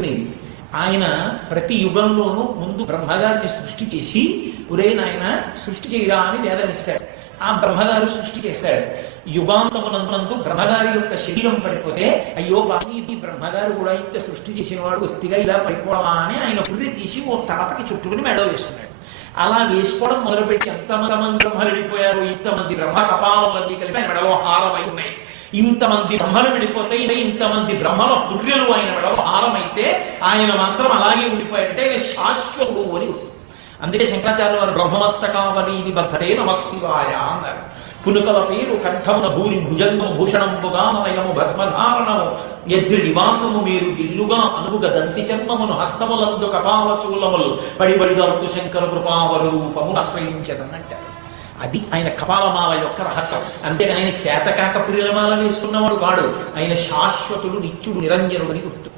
వేసుకునేది. ఆయన ప్రతి యుగంలోనూ ముందు బ్రహ్మగారిని సృష్టి చేసి ఒరే నాయన సృష్టి చేయరా అని వేదం ఇస్తాడు. ఆ బ్రహ్మగారు సృష్టి చేస్తాడు. యుగాంతమునందు బ్రహ్మగారి యొక్క శరీరం పడిపోతే అయ్యో బాబీ ఈ బ్రహ్మగారు కూడా ఇంత సృష్టి చేసిన వాడు ఒత్తిగా ఇలా పడిపోవా అని ఆయన పుర్రి తీసి ఓ తలపకి చుట్టుకుని మెడ వేసుకున్నాడు. అలా వేసుకోవడం మొదలుపెట్టి ఎంతమంది బ్రహ్మలు వెళ్ళిపోయారు, ఇంతమంది బ్రహ్మ కపాలన్నీ కలిపి ఆయన మెడలో హారమై ఉన్నాయి. ఇంతమంది బ్రహ్మలు విడిపోతే ఇంతమంది బ్రహ్మల పుర్రెలు ఆయన మెడలో హారమైతే ఆయన మాత్రం అలాగే ఉండిపోయాడంటే ఆయన శాశ్వతుడు అని. అందుకే శంకరాచార్య వారు బ్రహ్మమస్తకావలీని బద్ధతే నమశివాయ అన్నారు. పునుకల పేరు కంఠమున భూరి భుజంగము భూషణంబుగా నయము భస్మధారణము ఎద్రి నివాసము మీరు గిల్లుగా అనువుగ దంతి చర్మమును హస్తములందు కపాల చూలములు పడిబడిదంతు శంకర కృపావరు రూపమును ఆశ్రయించదనంటారు. అది ఆయన కపాలమాల యొక్క రహస్యం. అంతేగాని ఆయన చేతకాక పురిలమాల వేసుకున్నవాడు కాడు. ఆయన శాశ్వతుడు, నిత్యుడు, నిరంజనుడు అని గుర్తు.